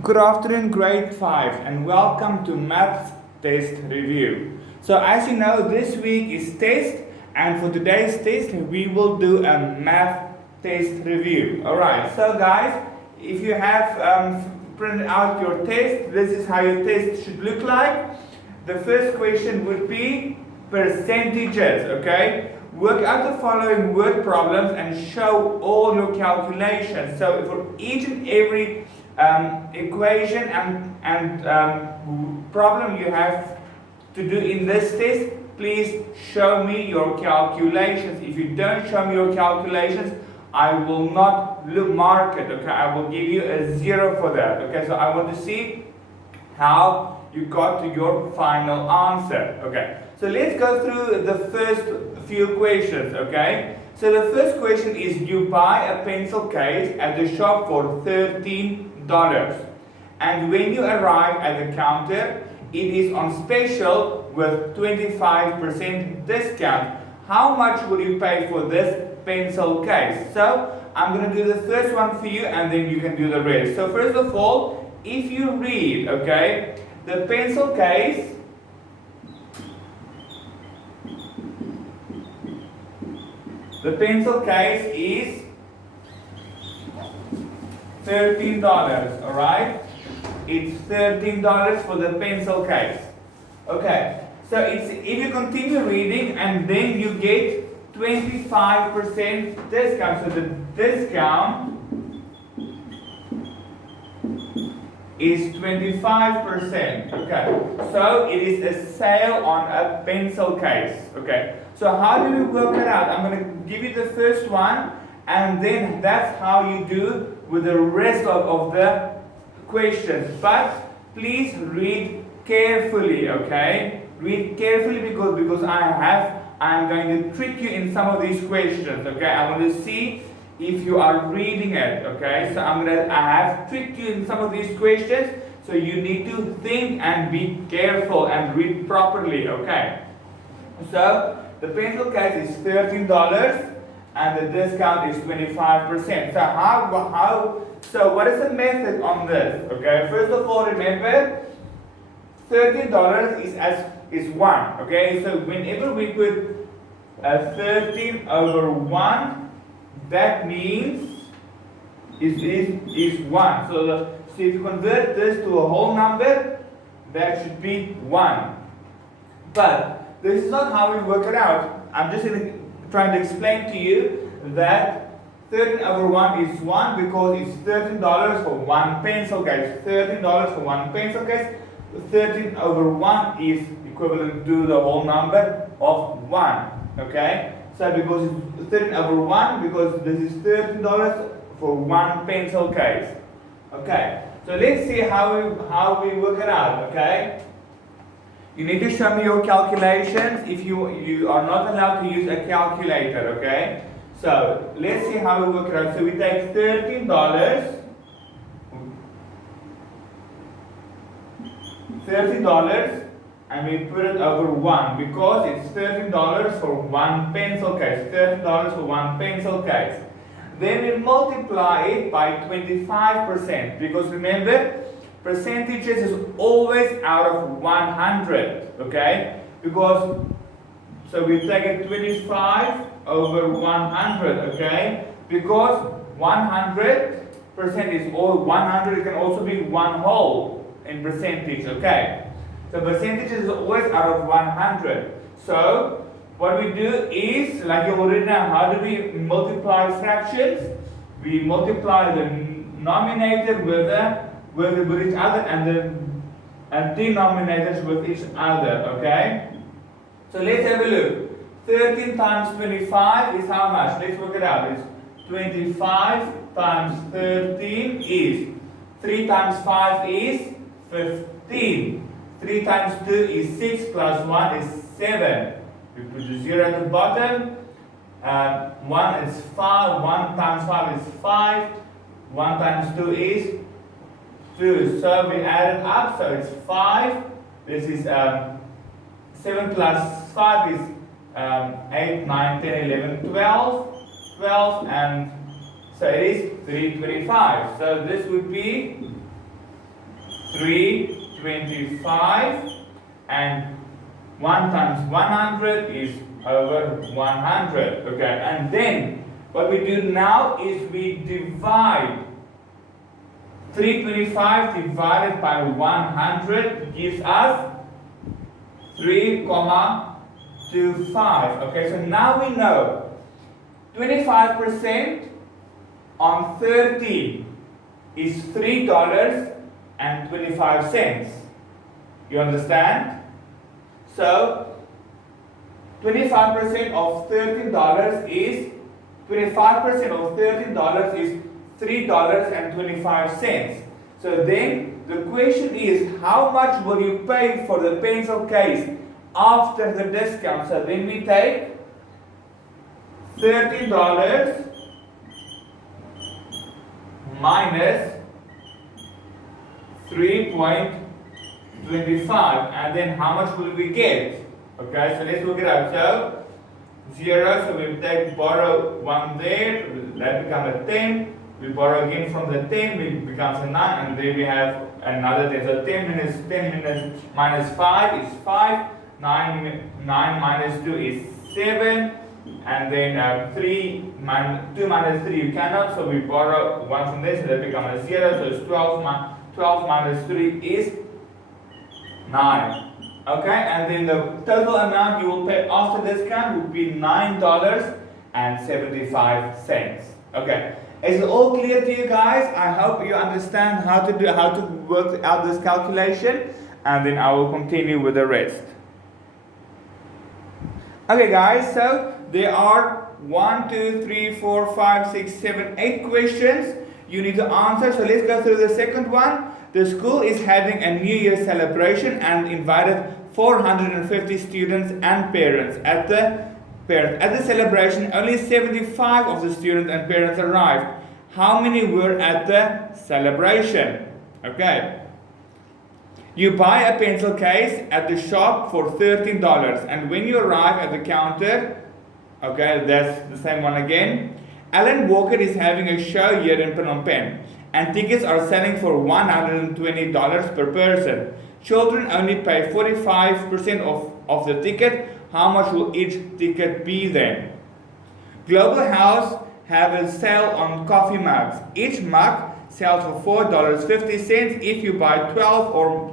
Good afternoon, grade 5, and welcome to Maths Test Review. So, as you know, this week is test, and for today's test, we will do a math test review. Alright, so guys, if you have printed out your test, this is how your test should look like. The first question would be percentages, okay? Work out the following word problems and show all your calculations. So, for each and every equation and problem you have to do in this test, please show me your calculations. If you don't show me your calculations, I will not mark it, okay? I will give you a 0 for that, okay? So I want to see how you got to your final answer, okay? So let's go through the first few questions, okay? So the first question is, you buy a pencil case at the shop for $13. And when you arrive at the counter, it is on special with 25% discount. How much will you pay for this pencil case? So I'm going to do the first one for you and then you can do the rest. So first of all, if you read, okay, the pencil case is $13, alright? It's $13 for the pencil case. Okay, so if you continue reading and then you get 25% discount. So the discount is 25%. Okay, so it is a sale on a pencil case. Okay, so how do we work it out? I'm going to give you the first one, and then that's how you do with the rest of the questions. But please read carefully, okay? Read carefully because I'm going to trick you in some of these questions, okay? I want to see if you are reading it, okay? So I have tricked you in some of these questions, so you need to think and be careful and read properly, okay? So the pencil case is $13 and the discount is 25%. So what is the method on this? Okay, first of all, remember $13 is 1. Okay, so whenever we put 13 over 1, that means is 1. So if you convert this to a whole number, that should be 1. But this is not how we work it out. I'm just trying to explain to you that 13 over 1 is 1 because it's $13 for one pencil case. $13 for one pencil case. 13 over 1 is equivalent to the whole number of 1. Okay? So because it's 13 over 1, because this is $13 for one pencil case. Okay? So let's see how we work it out. Okay? You need to show me your calculations. If you are not allowed to use a calculator, okay? So let's see how we work it out. So we take $13 and we put it over 1 because it's $13 for one pencil case. $13 for one pencil case. Then we multiply it by 25% because remember, percentages is always out of 100, okay? Because, so we take it 25 over 100, okay? Because 100% is all 100, it can also be one whole in percentage, okay? So percentages is always out of 100. So what we do is, like you already know, how do we multiply fractions? We multiply the numerator with each other and the denominators with each other, okay? So let's have a look. 13 times 25 is how much? Let's work it out. It's 25 times 13 is 3 times 5 is 15. 3 times 2 is 6 plus 1 is 7. We put the 0 at the bottom. 1 is 5. 1 times 5 is 5. 1 times 2 is 2. So we add it up. So it's 5. This is 7 plus 5 is 8, 9, 10, 11, 12. 12 and So it is 325. So this would be 325, and 1 times 100 is over 100. Okay, and then what we do now is we divide 325 divided by 100 gives us 3,25. Okay, so now we know 25% on 13 is $3.25. You understand? So 25% of $13 is $3.25. So then the question is, how much will you pay for the pencil case after the discount? So then we take $13 minus 3.25, and then how much will we get? Okay, so let's work it out. So 0, so we take borrow 1 there, that becomes a 10. We borrow again from the 10, it becomes a 9, and then we have another 10. So 10 minus 5 is 5, 9 minus 2 is 7, and then 2 minus 3 you cannot, so we borrow 1 from this, so that becomes a 0, so it's 12 minus 3 is 9. Okay, and then the total amount you will pay after discount would be $9.75. Okay, is it all clear to you guys? I hope you understand how to work out this calculation, and then I will continue with the rest. Okay, guys, so there are 1, 2, 3, 4, 5, 6, 7, 8 questions you need to answer. So let's go through the second one. The school is having a New Year celebration and invited 450 students and parents. At the celebration, only 75 of the students and parents arrived. How many were at the celebration? Okay. You buy a pencil case at the shop for $13, and when you arrive at the counter, okay, that's the same one again. Alan Walker is having a show here in Phnom Penh, and tickets are selling for $120 per person. Children only pay 45% of the ticket. How much will each ticket be then? Global House have a sale on coffee mugs. Each mug sells for $4.50. If you buy 12 or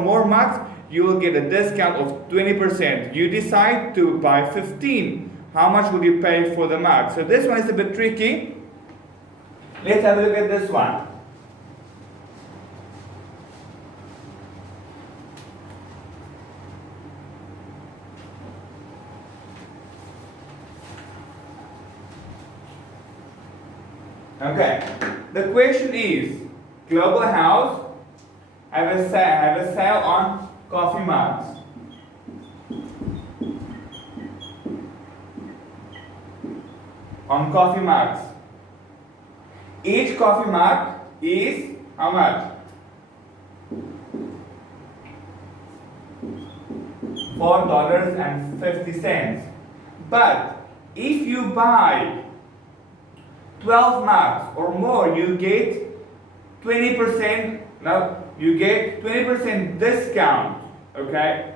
more mugs, you will get a discount of 20%. You decide to buy 15. How much will you pay for the mug? So this one is a bit tricky. Let's have a look at this one. Okay, the question is, Global House have a sale on coffee mugs. On coffee mugs. Each coffee mug is how much? $4.50. But if you buy 12 mugs or more, you get 20%. No, you get 20% discount. Okay,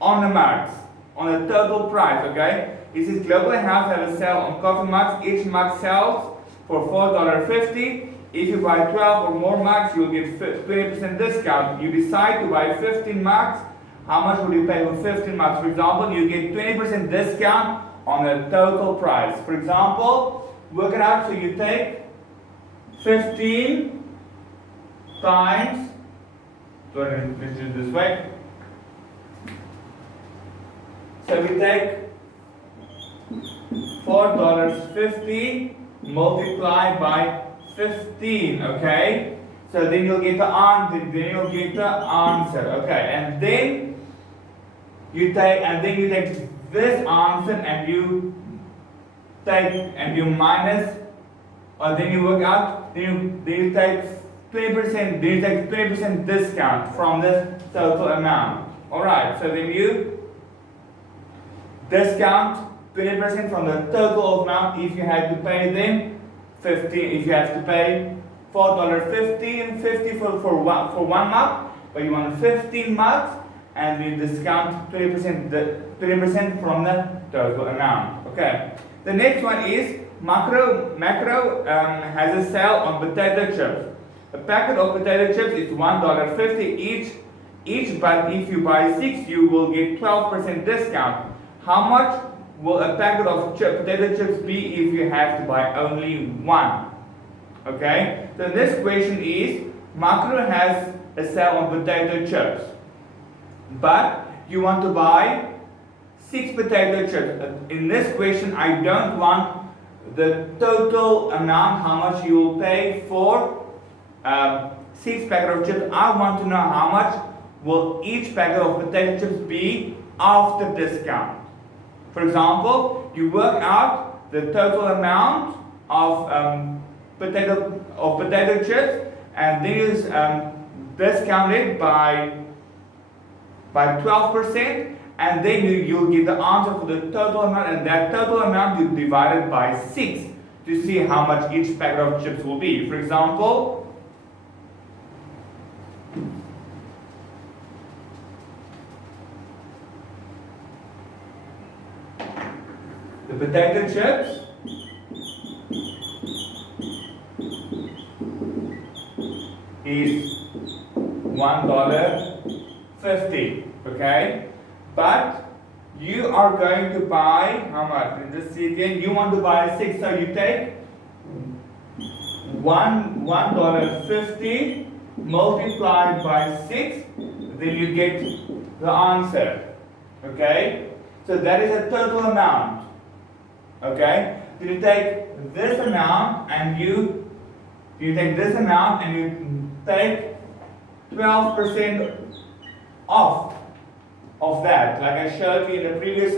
on the mugs, on the total price. Okay, this is Global House have a sale on coffee mugs. Each mug sells for $4.50. If you buy 12 or more mugs, you'll get 20% discount. You decide to buy 15 mugs. How much will you pay for 15 mugs? For example, you get 20% discount on the total price. For example, work it out. So you take 15 times, so let's do it this way. So we take $4.50 multiplied by 15, okay? So then you'll get the answer, okay? And then you take this answer and you minus, or then you work out, then you take 20% discount from the total amount. Alright, so then you discount 20% from the total amount if you had to pay them 15, if you have to pay $4.50 and 50 for one mug, but you want 15 mugs, and we discount 20% from the total amount. Okay. The next one is Macro has a sale on potato chips. A packet of potato chips is $1.50 each, but if you buy 6, you will get 12% discount. How much will a packet of potato chips be if you have to buy only one? Okay, so this question is, Macro has a sale on potato chips, but you want to buy 6 potato chips. In this question, I don't want the total amount, how much you will pay for 6 packets of chips. I want to know how much will each packet of potato chips be after discount. For example, you work out the total amount of potato chips, and then you discount it by 12%, and then you'll get the answer for the total amount, and that total amount you divide it by 6 to see how much each packet of chips will be. For example, the potato chips is $1.50, okay? But you are going to buy, how much? Just see again, you want to buy 6, so you take $1.50 multiplied by 6, then you get the answer, okay? So that is a total amount, okay? So you take this amount and you take this amount and you take 12% off of that. Like I showed you in the previous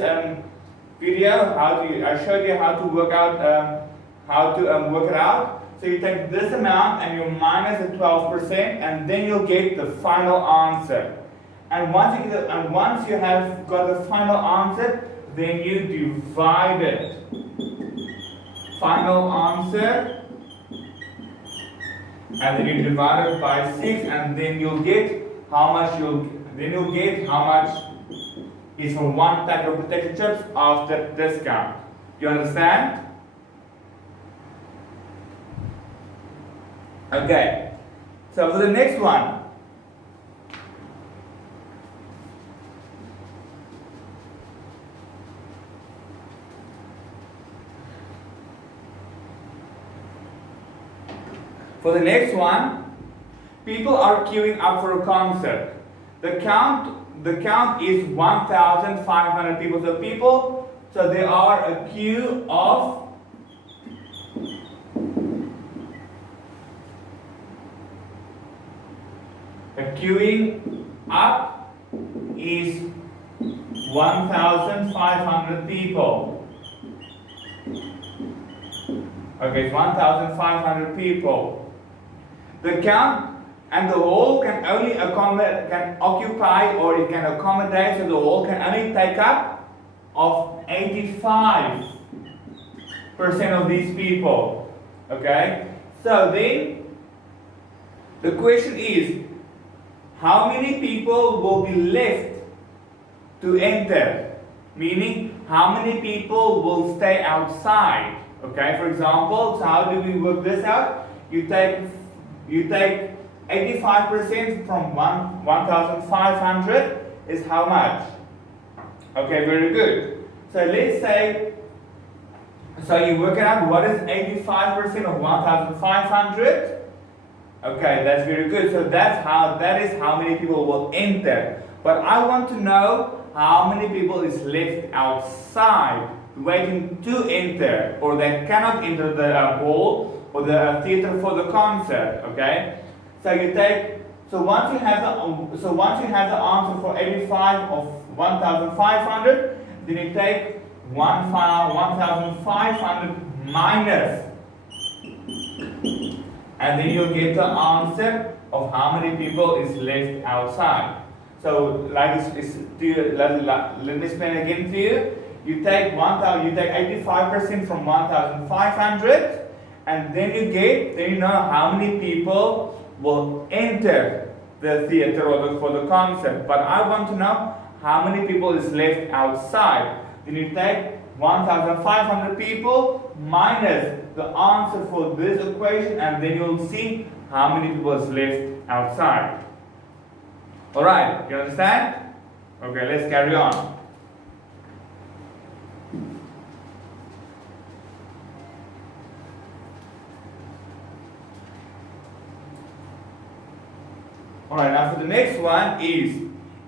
video, I showed you how to work out work it out. So you take this amount and you minus the 12%, and then you'll get the final answer. And once you have got the final answer, then you divide it. Final answer, and then you divide it by 6, and then you'll get how much is for one pack of potato chips after discount. You understand? Okay. So for the next one, people are queuing up for a concert. The count is 1,500 people. So there are a queue of queuing up is 1,500 people. Okay, it's 1,500 people. The count and the hall can only occupy, or it can accommodate, so the hall can only take up of 85% of these people. Okay? So then the question is, how many people will be left to enter? Meaning, how many people will stay outside? Okay, for example, so how do we work this out? You take 85% from 1,500 is how much? Okay, very good. So let's say, so you work it out, what is 85% of 1,500? Okay, that's very good. So that is how many people will enter. But I want to know how many people is left outside waiting to enter, or they cannot enter the hall or the theater for the concert. Okay, so once you have the answer for 85 of 1,500, then you take 1,500 minus, and then you get the answer of how many people is left outside. So let me explain again to you. You take 85% from 1,500, and then you know how many people will enter the theater or for the concert. But I want to know how many people is left outside. Then you take 1,500 people minus the answer for this equation, and then you'll see how many people is left outside. Alright, you understand? Okay, let's carry on. Alright, now for the next one is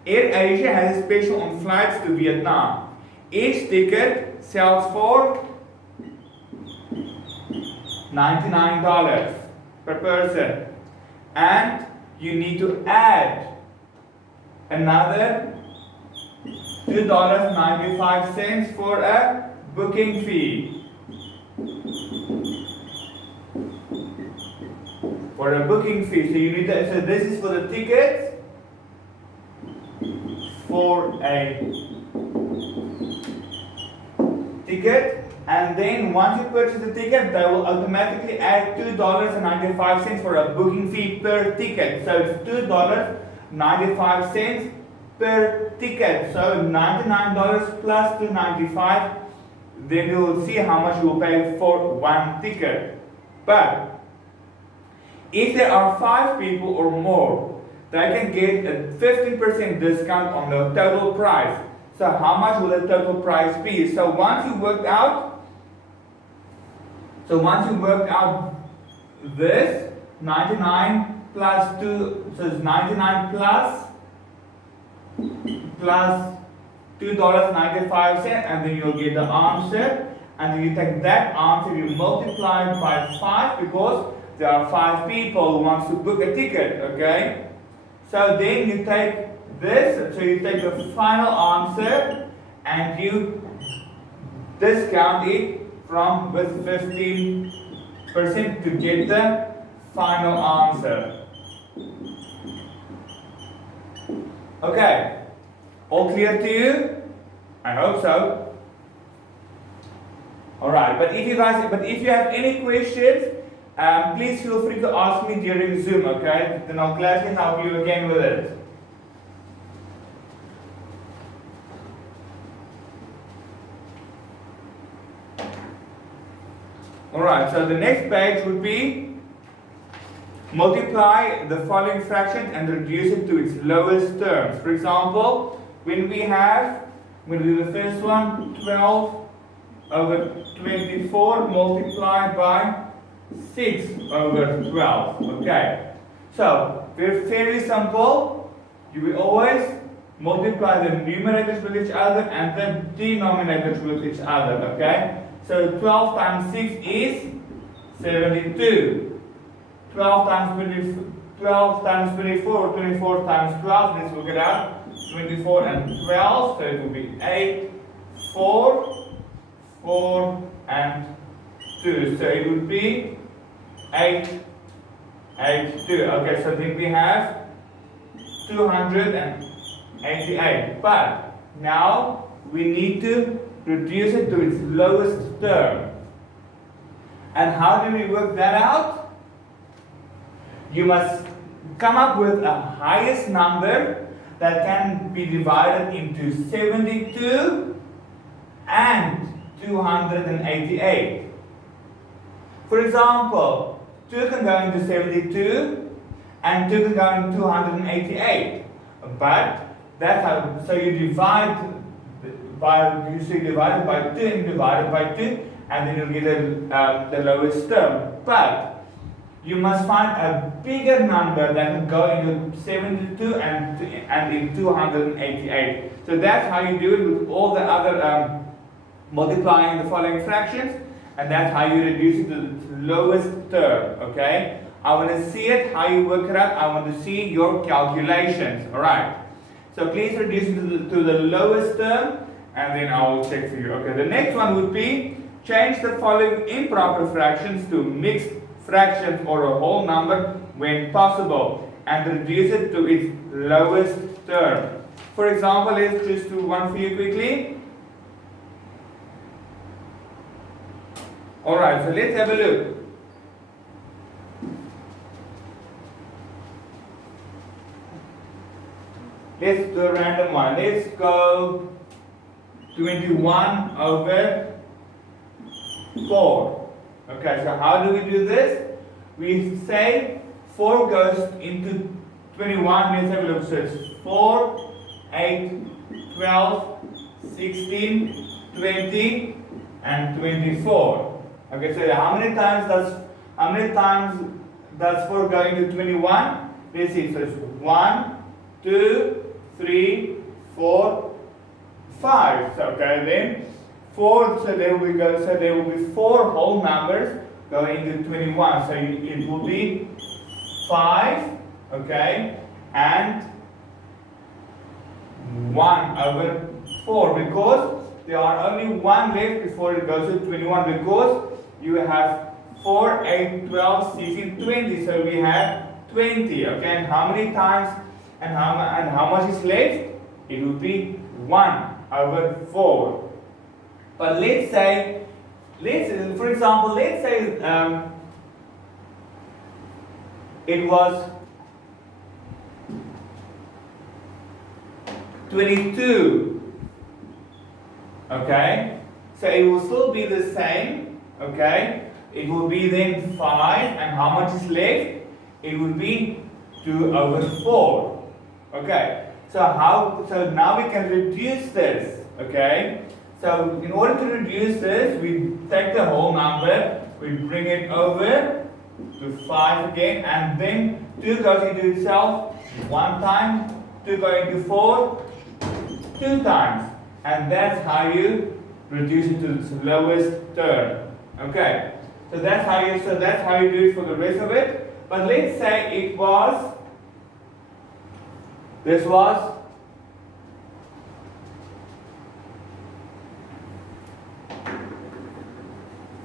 AirAsia has a special on flights to Vietnam. Each ticket sells for $99 per person, and you need to add another $2.95 for a booking fee. For a booking fee, so you need to, so this is for the tickets. For a ticket, and then once you purchase the ticket, they will automatically add $2.95 for a booking fee per ticket. So it's $2.95 per ticket. So $99 plus $2.95. Then you will see how much you will pay for one ticket. But if there are 5 people or more, they can get a 15% discount on the total price. So how much will the total price be? So once you worked out this 99 plus 2, so it's 99 plus $2.95, and then you'll get the answer, and then you take that answer, you multiply it by 5 because there are 5 people who wants to book a ticket, okay? So then you take this, so you take the final answer and you discount it from with 15% to get the final answer. Okay, all clear to you? I hope so. Alright, but if you have any questions, please feel free to ask me during Zoom, okay? Then I'll gladly help you again with it. Alright, so the next page would be multiply the following fraction and reduce it to its lowest terms. For example, when we do the first one, 12 over 24 multiplied by 6 over 12. Okay, so we're fairly simple. You will always multiply the numerators with each other and the denominators with each other. Okay, so 12 times 6 is 72. 12 times 24, 24 times 12, let's work it out. 24 and 12, so it will be 8, 4, 4 and 2. So it would be 8, 8, 2. Okay, so then we have 288. But now we need to reduce it to its lowest term. And how do we work that out? You must come up with a highest number that can be divided into 72 and 288. For example, 2 can go into 72 and 2 can go into 288. But that's how, so you divide by 2 and divide by 2, and then you get the lowest term. But you must find a bigger number that can go into 72 and in 288. So that's how you do it with all the other multiplying the following fractions, and that's how you reduce it to the lowest term. Okay, I want to see it, how you work it out. I want to see your calculations. Alright, so please reduce it to the lowest term, and then I will check for you. Okay, the next one would be change the following improper fractions to mixed fractions or a whole number when possible, and reduce it to its lowest term. For example, let's just do one for you quickly. Alright, so let's have a look. Let's do a random one. Let's go 21 over 4. Okay, so how do we do this? We say 4 goes into 21. Let's have a look. So it's 4, 8, 12, 16, 20, and 24. Okay, so how many times does 4 go into 21? Let's see. So it's 1, 2, 3, 4, 5. So okay, then 4. So there we go. So there will be 4 whole numbers going into 21. So it will be 5. Okay, and 1 over 4, because there are only 1 left before it goes to 21, because you have 4, 8, 12, 16, 20. So we have 20. Okay, and how many times and how much is left? It will be 1 over 4. But let's say, for example, let's say it was 22. Okay, so it will still be the same. Okay, it will be then 5, and how much is left? It will be 2 over 4. Okay, so now we can reduce this. Okay, so in order to reduce this, we take the whole number, we bring it over to 5 again, and then 2 goes into itself 1 time, 2 goes into 4 2 times, and that's how you reduce it to its lowest term. Okay, so that's how you do it for the rest of it. But let's say this was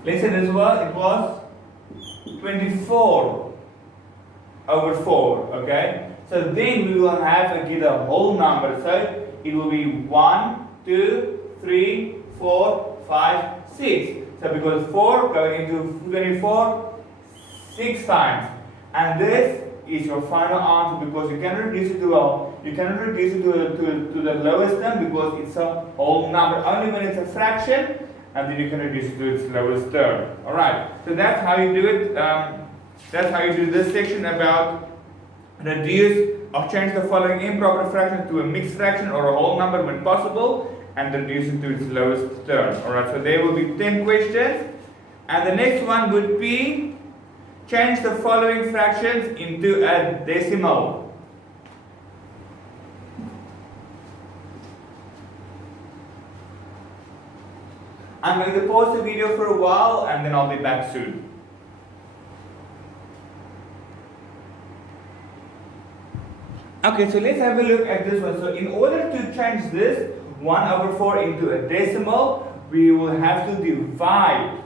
it was 24 over 4. Okay, so then we will have again a whole number. So it will be 1, 2, 3, 4, 5, 6. So because 4 going into 24 6 times, and this is your final answer, because you cannot reduce it to the lowest term, because it's a whole number. Only when it's a fraction, and then you can reduce it to its lowest term. All right. So that's how you do it. That's how you do this section about reduce or change the following improper fraction to a mixed fraction or a whole number when possible, and reduce it to its lowest term. Alright, so there will be 10 questions, and the next one would be change the following fractions into a decimal. I'm going to pause the video for a while, and then I'll be back soon. Okay, so let's have a look at this one. So in order to change this 1 over 4 into a decimal, we will have to divide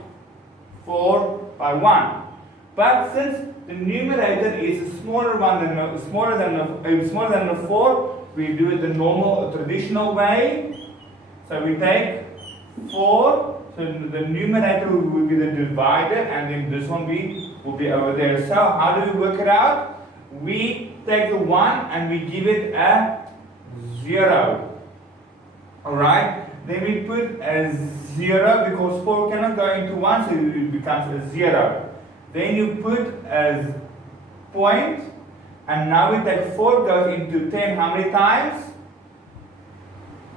4 by 1. But since the numerator is smaller than the 4, we do it the normal, traditional way. So we take 4, so the numerator will be the divider, and then this one will be over there. So how do we work it out? We take the 1 and we give it a 0. Alright? Then we put a 0, because 4 cannot go into 1, so it becomes a 0. Then you put a point, and now we take 4 goes into 10 how many times?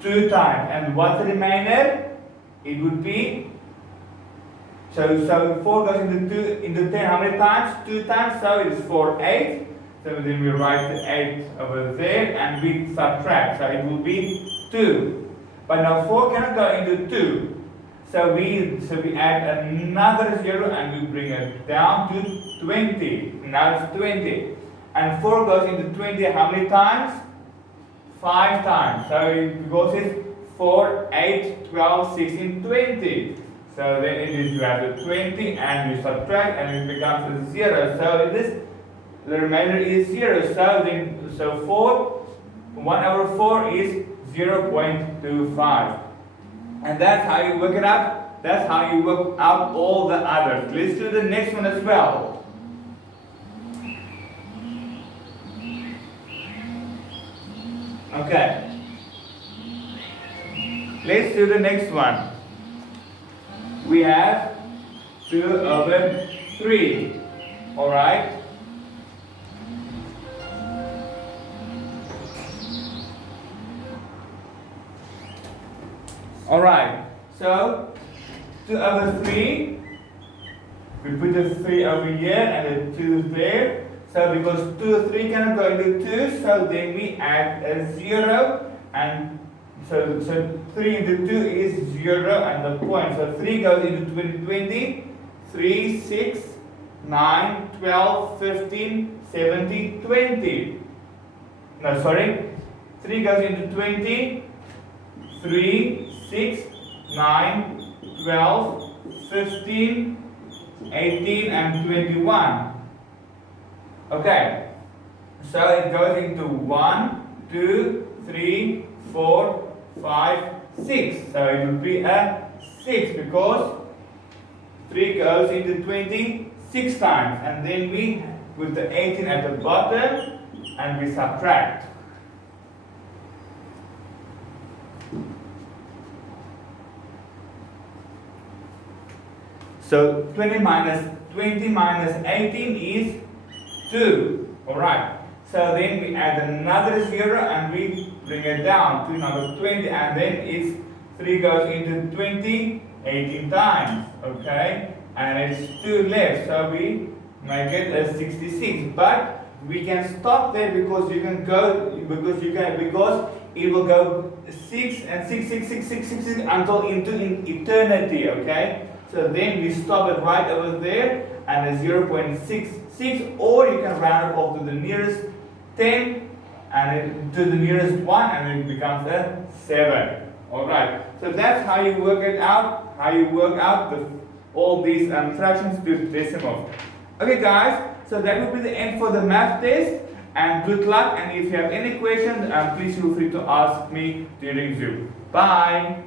2 times. And what's the remainder? It would be, so 4 goes into 10 how many times? 2 times, so it's 4, 8. So then we write the 8 over there, and we subtract, so it will be 2. But now 4 cannot go into 2. So we add another 0, and we bring it down to 20. Now it's 20. And 4 goes into 20 how many times? 5 times. So because it's 4, 8, 12, 16, 20. So then it is, you have the 20, and we subtract, and it becomes a 0. So the remainder is 0. So 1 over 4 is 0.25. And that's how you work it out. That's how you work out all the others. Let's do the next one as well. Okay. Let's do the next one. We have 2 over 3. Alright? Alright, so 2 over 3, we put the 3 over here and the 2 there. So because 2, 3 cannot go into 2, so then we add a 0, and so 3 into 2 is 0 and the point. So 3 goes into 20, 3, 6, 9, 12, 15, 17, 20. No, sorry. 3 goes into 20, 3, 6, 9, 12, 15, 18 and 21. Okay, so it goes into 1, 2, 3, 4, 5, 6. So it will be a 6 because 3 goes into 20 6 times, and then we put the 18 at the bottom and we subtract. So 20 minus 18 is 2. Alright. So then we add another 0 and we bring it down to number 20, and then it's 3 goes into 20 18 times. Okay? And it's 2 left. So we make it a 66. But we can stop there because you can go because it will go 6 and 6, 6, 6, 6, 6, 6 until into eternity. Okay? So then we stop it right over there and a 0.66, or you can round it off to the nearest 10 and to the nearest 1, and it becomes a 7. Alright, so that's how you work it out, all these fractions to decimals. Okay guys, so that will be the end for the math test, and good luck, and if you have any questions, please feel free to ask me during Zoom. Bye!